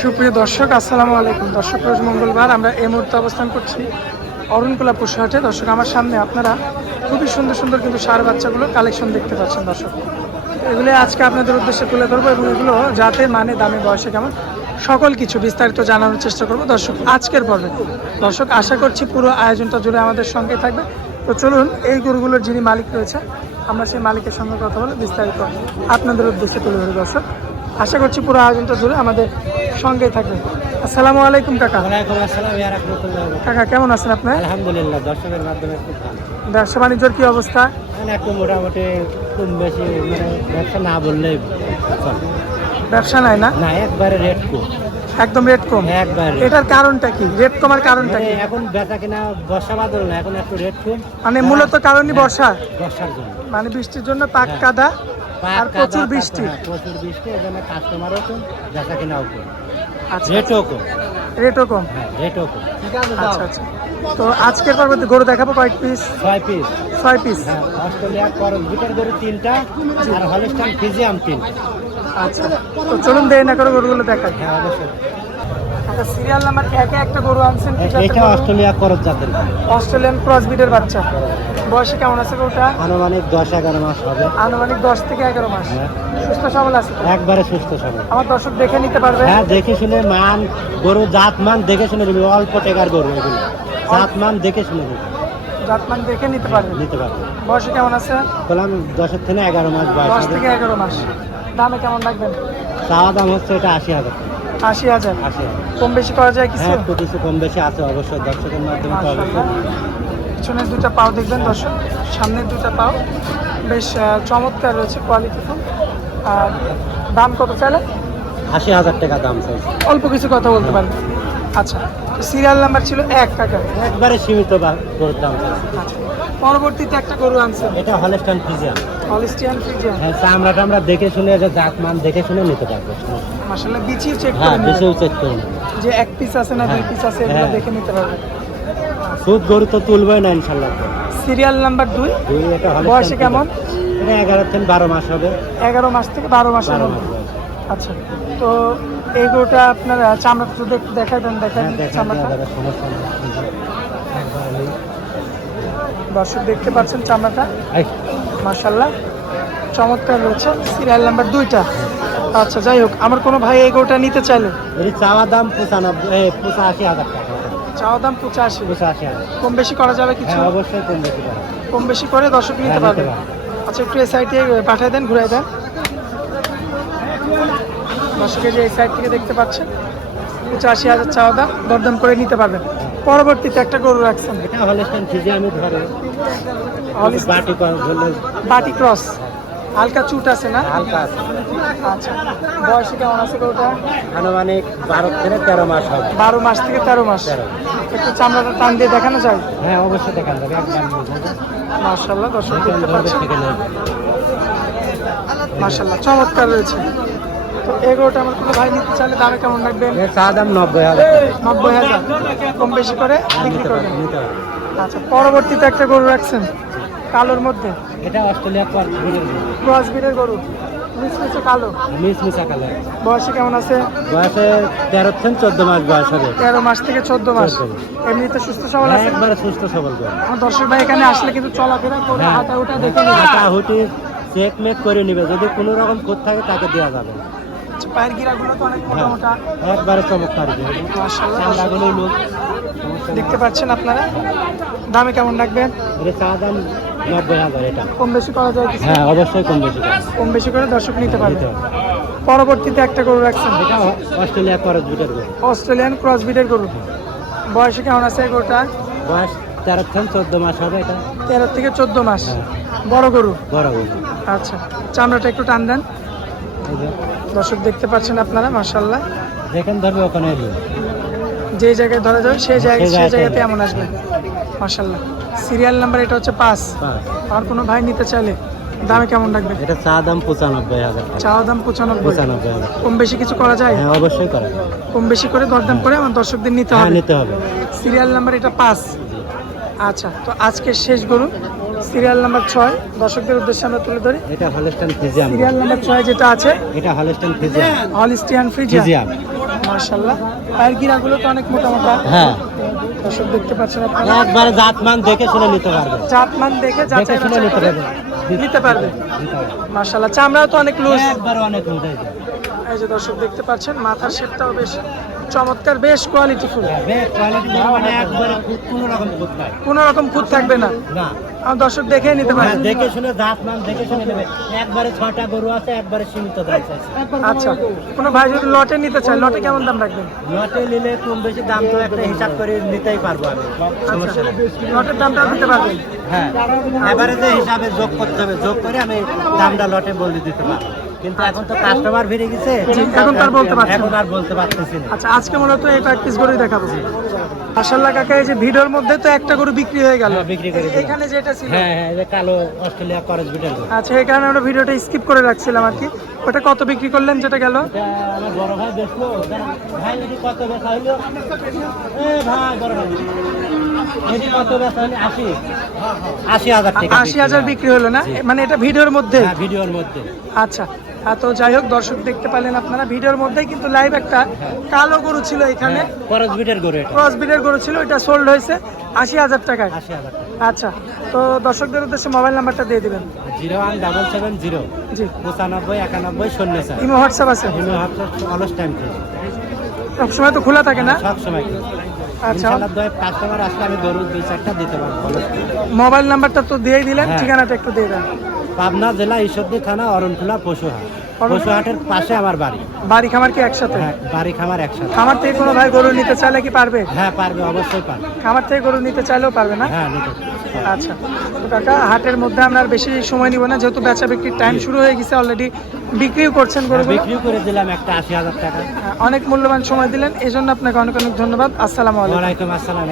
সুপ্রিয় দর্শক, আসসালামু আলাইকুম। দর্শক, রোজ মঙ্গলবার আমরা এই মুহূর্তে অবস্থান করছি অরুণকোলা পশুহাটে দর্শক, আমার সামনে আপনারা খুবই সুন্দর সুন্দর কিন্তু সার বাচ্চাগুলো কালেকশন দেখতে পাচ্ছেন দর্শক। এগুলো আজকে আপনাদের উদ্দেশ্যে তুলে ধরবো এবং এগুলো যাতে মানে দামে, বয়সে কেমন সকল কিছু বিস্তারিত জানানোর চেষ্টা করব। দর্শক, আজকের পর্বে। দর্শক, আশা করছি পুরো আয়োজনটা জুড়ে আমাদের সঙ্গে থাকবে। তো চলুন, এই গরুগুলোর যিনি মালিক রয়েছে, আমরা সেই মালিকের সঙ্গে কথা বলে বিস্তারিত আপনাদের উদ্দেশ্যে তুলে ধরি। দর্শক, আশা করছি পুরো আয়োজনটা জুড়ে আমাদের সঙ্গেই থাকবে আসসালামু আলাইকুম কাকা। ওয়ালাইকুম আসসালাম ইয়া রাহমাতুল্লাহ। কাকা কেমন আছেন আপনি আলহামদুলিল্লাহ দর্শকের মাধ্যমে ব্যবসা বাণিজ্যর কি অবস্থা? মানে একটু মোটামুটি খুব বেশি মানে ব্যবসা না বললেই চলে। ব্যবসা নাই না? না একবারে রেট কম। একদম রেট কম? একবারে। এটার কারণটা কি? রেট কমার কারণটা মানে কি এখন বেচা কিনা বর্ষা বাদল না এখন একটু রেট কম। মানে মূলত কারণই বর্ষা বর্ষার জন্য। মানে বৃষ্টির জন্য পাক কাদা আর প্রচুর বৃষ্টি। হ্যাঁ, প্রচুর বৃষ্টি জন্য কাস্টমারও কম কিনাও কম। আচ্ছা। রেটও কম। রেটও কম? হ্যাঁ রেটও কম। আচ্ছা আচ্ছা। তো আজকের পর্বতে গরু দেখাবো কয়েক পিস ছয় পিস ছয় পিস হ্যাঁ অস্ট্রেলিয়ার করস বিটার গরু তিনটা আর হলিস্টান ফিজিয়াম তিন। আচ্ছা। তো চলুন দেরি না করে গরুগুলো দেখাই। হ্যাঁ অবশ্যই। আচ্ছা সিরিয়াল নাম্বার একে একটা গরু আনছেন এটা? অস্ট্রেলিয়া করস জাতের অস্ট্রেলিয়ান ক্রস বাচ্চা। বয়সে কেমন আছে গরুটা? আনুমানিক দশ এগারো মাস হবে। আনুমানিক দশ থেকে এগারো মাস। হ্যাঁ। সুস্থ সবল আছে একবারে সুস্থ সবল। আমার দর্শক দেখে নিতে পারবে। হ্যাঁ দেখে শুনে মান গরু জাত মান দেখে শুনে নিবি। অল্প টেকার গরু এগুলো। জাত মান দেখে শুনে নিবি। জাতমান দেখে নিতে পারবে। নিতে পারবে। বয়সে কেমন আছে? বললাম দশের থেকে এগারো মাস বয়স দশ থেকে এগারো মাস। দামে কেমন রাখবেন? চাওয়া দাম হচ্ছে এটা আশি হাজার। আশি হাজার। আশি হাজার। কম বেশি করা যায় কিছু? হ্যাঁ কিছু কম বেশি আছে অবশ্যই। দর্শকের মাধ্যমে পিছনের দুটো পাও দেখবেন দর্শক সামনের দুটো পাও। বেশ চমৎকার রয়েছে কোয়ালিটি কোয়ালিটিফুল আর দাম কত চাইলে আশি হাজার টাকা দাম চাইছে অল্প কিছু কথা বলতে পারেন। আচ্ছা সিরিয়াল নাম্বার ছিল এক টাকা। একবারে সীমিত গরুর দাম আচ্ছা পরবর্তীতে একটা গরু আনছেন। এটা হলেস্টান ফিজিয়াম হলিস্টিয়ান ফ্রিজিয়ান হ্যাঁ চামড়া টামড়া দেখে শুনে যে জাত মান দেখে শুনে নিতে পারবে। মাসাল্লাহ বিচিও চেক হ্যাঁ করে নেবেন। চেক করে যে এক পিস আছে না দুই হ্যাঁ, পিস আছে এগুলো হ্যাঁ। দেখে নিতে পারবেন। সুদ গরু তো তুলবেই না ইনশাল্লাহ। সিরিয়াল নাম্বার দুই। এটা বয়সে কেমন? এটা এগারো থেকে বারো মাস হবে। এগারো মাস থেকে বারো মাসের মধ্যে বয়স। আচ্ছা তো এই গরুটা আপনার চামড়াটা যদি একটু দেখাই দেন দেখাই হ্যাঁ চামড়াটা। দর্শক দেখতে পাচ্ছেন চামড়াটা? এই, মার্শাল্লাহ চমৎকার রয়েছে। সিরিয়াল নাম্বার দুইটা। আচ্ছা যাই হোক আমার কোনো ভাই এই গরুটা নিতে চাইলে? চাওয়া দাম পঁচানব্বই এই পঁচাশি হাজার টাকা। চাওয়া দাম পঁচাশি। পঁচাশি কম বেশি করা যাবে কিছু? হ্যাঁ অবশ্যই কম বেশি কম বেশি করে দর্শক নিতে হ্যাঁ, পারবে। আচ্ছা একটু এই সাইডে পাঠিয়ে দেন ঘুরাই দেন। দর্শকের যে এই সাইড থেকে দেখতে পাচ্ছেন পঁচাশি হাজার চাওয়া দাম দরদাম করে নিতে পারবেন। পরবর্তীতে একটা গরু রাখছেন। এটা হলেস্টান ধরে বাটি ক্রস। হালকা চুট আছে না? হালকা আছে। আচ্ছা। বয়সে কেমন আছে গরুটা? আনুমানিক বারো থেকে তেরো মাস হবে। বারো মাস থেকে তেরো মাস। একটু চামড়াটা টান দিয়ে দেখানো যায়? হ্যাঁ অবশ্যই দেখান যাবে মার্শাল্লাহ দর্শক দেখতে পাচ্ছেন। মার্শাল্লাহ চমৎকার রয়েছে। তো এই গরুটা আমার কোনো ভাই নিতে চাইলে দামে কেমন রাখবেন? চা দাম নব্বই হাজার। নব্বই হাজার। কম বেশি করে বিক্রি করবেন? আচ্ছা পরবর্তীতে একটা গরু রাখছেন? কালোর মধ্যে? এটা অস্ট্রেলিয়া কর ক্রস বিডের গরু। মিশমিশে কালো? মিস মিশা কালার বয়সে কেমন আছে? বয়সে তেরো থেকে চোদ্দ মাস বয়স হবে। তেরো মাস থেকে চোদ্দ মাস। এমনিতে সুস্থ সবল হ্যাঁ, আছে? একবারে সুস্থ সবল আমার দর্শক ভাই এখানে আসলে কিন্তু চলাফেরা করে হ্যাঁ। হাঁটা উঠা দেখে হাঁটা হুটি চেক মেক করে নিবে। যদি কোনো রকম কোদ থাকে তাকে দেওয়া যাবে। আচ্ছা, পায়ের গিরাগুলো তো অনেক মোটা হ্যাঁ। মোটা একবারে চমৎকার। দেখতে পাচ্ছেন আপনারা? দামে কেমন রাখবেন? চা দাম নব্বই হাজার এটা। কম বেশি করা যায় হ্যাঁ অবশ্যই কম বেশি কম বেশি করে দর্শক নিতে পারবে। পরবর্তীতে একটা গরু রাখছেন। এটা অস্ট্রেলিয়া করজ দুটার গরু। অস্ট্রেলিয়ান ক্রস বিডের গরু। বয়সে কেমন আছে গরুটা বয়স তেরো থেকে চোদ্দ মাস হবে এটা। তেরো থেকে চোদ্দ মাস। হ্যাঁ। বড় গরু? বড় গরু। আচ্ছা চামড়াটা একটু টান দেন। দর্শক দেখতে পাচ্ছেন আপনারা মার্শাল্লাহ যেখানে ধরবে ওখানে যে জায়গায় ধরা যাবে সেই জায়গায় সেই জায়গাতে এমন আসবে। মার্শাল্লাহ সিরিয়াল নাম্বার এটা হচ্ছে পাঁচ। আর কোনো ভাই নিতে চাইলে দামে কেমন রাখবে? এটা চা দাম পঁচানব্বই হাজার চাওয়া দাম পঁচানব্বই। পঁচানব্বই হাজার কম বেশি কিছু করা যায়? হ্যাঁ অবশ্যই করে কম বেশি করে দরদাম করে আমার দর্শকদের নিতে হ্যাঁ হবে। নিতে হবে। সিরিয়াল নাম্বার এটা পাঁচ। আচ্ছা তো আজকের শেষ গরু সিরিয়াল নাম্বার ছয় দর্শকদের উদ্দেশ্যে আমরা তুলে ধরি। এটা হলস্টান ফিজিয়াম সিরিয়াল নাম্বার ছয় যেটা আছে এটা হলস্টান ফিজিয়াম হলিস্টিয়ান ফ্রিজিয়ান। ফিজিয়াম মার্শাল্লাহ পায়ের গিরাগুলো তো অনেক মোটা মোটা হ্যাঁ। দর্শক দেখতে পাচ্ছেন আপনারা। একবারে জাতমান দেখে শুনে নিতে পারবে। জাতমান দেখে যাচাই শুনে নিতে পারবে। নিতে পারবে। মার্শাল্লাহ চামড়াও তো অনেক লুজ একবারে অনেক উঠে এই যে দর্শক দেখতে পাচ্ছেন মাথার শেপটাও বেশ চমৎকার বেশ কোয়ালিটি মানে কোনো রকম খুঁত নাই। কোনো রকম খুঁত থাকবে না? আমার দর্শক দেখে নিতে হ্যাঁ, পারবে দেখে শুনে জাতমান দেখে শুনে নেবে। একবারে ছটা গরু আছে একবারে সীমিত দাম আচ্ছা কোনো ভাই যদি লটে নিতে চায় লটে কেমন দাম রাখবেন? লটে নিলে কম বেশি দাম তো একটা হিসাব করে নিতেই পারব আমি সমস্যা নেই। লটের দামটাও দিতে পারবেন? হ্যাঁ এবারে যে হিসাবে যোগ করতে হবে যোগ করে আমি দামটা লটে বলে দিতে পারব। কিন্তু এখন তো কাস্টমার বেড়ে গেছে। এখন বলতে পারছেন না। এখন আর বলতে পারতেছি না। আচ্ছা আজকে মূলত এই কয়েক পিস গরুই দেখাবো। মাসাল্লাহ কাকা এই যে ভিডিওর মধ্যে তো একটা গরু বিক্রি হয়ে গেল। হ্যাঁ, বিক্রি করে এখানে যেটা ছিল। হ্যাঁ হ্যাঁ এই যে কালো অস্ট্রেলিয়া করজ আচ্ছা এই কারণে আমরা ভিডিওটা স্কিপ করে রাখছিলাম আর কি। ওটা কত বিক্রি করলেন যেটা গেল? আমার বড় ভাই বেচলো ভাই এটি কত বেচা এ ভাই বড় ভাই। এটি কত বেচা হইল? আশি। আশি হাজার টাকা আশি হাজার বিক্রি হলো না? মানে এটা ভিডিওর মধ্যে? হ্যাঁ ভিডিওর মধ্যে। আচ্ছা তো যাই হোক দর্শক দেখতে পারলেন আপনারা। ভিডিওর মধ্যেই কিন্তু লাইভ একটা কালো গরু ছিল এখানে। করজ বিটের গরু ক্রস বিডের গরু ছিল এটা সোল্ড হয়েছে আশি হাজার টাকায়। আশি হাজার টাকা। আচ্ছা তো দর্শকদের উদ্দেশ্যে মোবাইল নাম্বারটা দিয়ে দিবেন। Zero one double seven zero. জি। পঁচানব্বই একানব্বই শূন্য চার। ইমো হোয়াটসঅ্যাপ আছে? হিমো হাফটা অলস টাইম সবসময় তো খোলা থাকে না? সব সময় খেয়ে আচ্ছা। কাস্টমার আসলে আমি গরু দুই চারটা দিতে পারব। মোবাইল নাম্বারটা তো দিয়েই দিলেন হ্যাঁ। ঠিকানাটা একটু দিয়ে দেন। পাবনা জেলা ঈশ্বরদী থানা অরণখোলা পশুহাট। পশুহাটের পাশে আমার বাড়ি। বাড়ি খামার কি একসাথে? হ্যাঁ বাড়ি খামার একসাথে। খামার থেকে কোনো ভাই গরু নিতে চাইলে কি পারবে? হ্যাঁ পারবে অবশ্যই পারবে। খামার থেকে গরু নিতে চাইলেও পারবে না? হ্যাঁ নিতে আচ্ছা। তো কাকা হাটের মধ্যে আমরা আর বেশি সময় নিব না যেহেতু বেচা বিক্রির টাইম শুরু হয়ে গেছে অলরেডি বিক্রিও করছেন গরুগুলো? বিক্রি করে দিলাম একটা আশি হাজার টাকা। হ্যাঁ, অনেক মূল্যবান সময় দিলেন এই জন্য আপনাকে অনেক অনেক ধন্যবাদ। আসসালামু আলাইকুম। আসসালাম